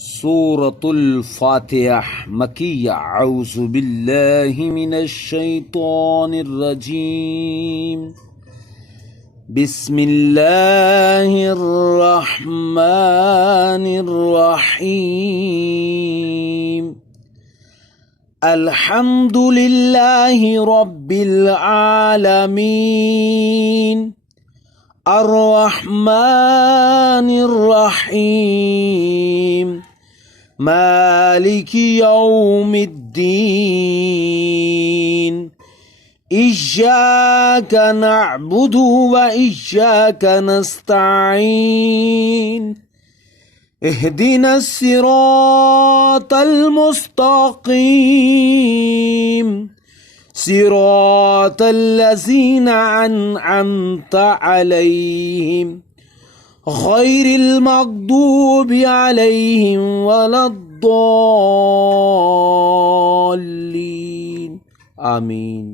सूरतुल फातिहा मकिया औज़ु बिल्लाहि मिनश शैतानिर रजीम बिस्मिल्लाहिर रहमानिर रहीम अल्हम्दुलिल्लाहि रब्बिल आलमीन अर्रहमानिर रहीम मालिकि यौमिद्दीन इय्याका नअबुदु व इय्याका नस्तईन इहदिनस सिरातल मुस्तकीम सिरातल लज़ीना अनअमता अलैहिम गैरिल मग़दूबि अलैहिम वलद्दाल्लीन आमीन।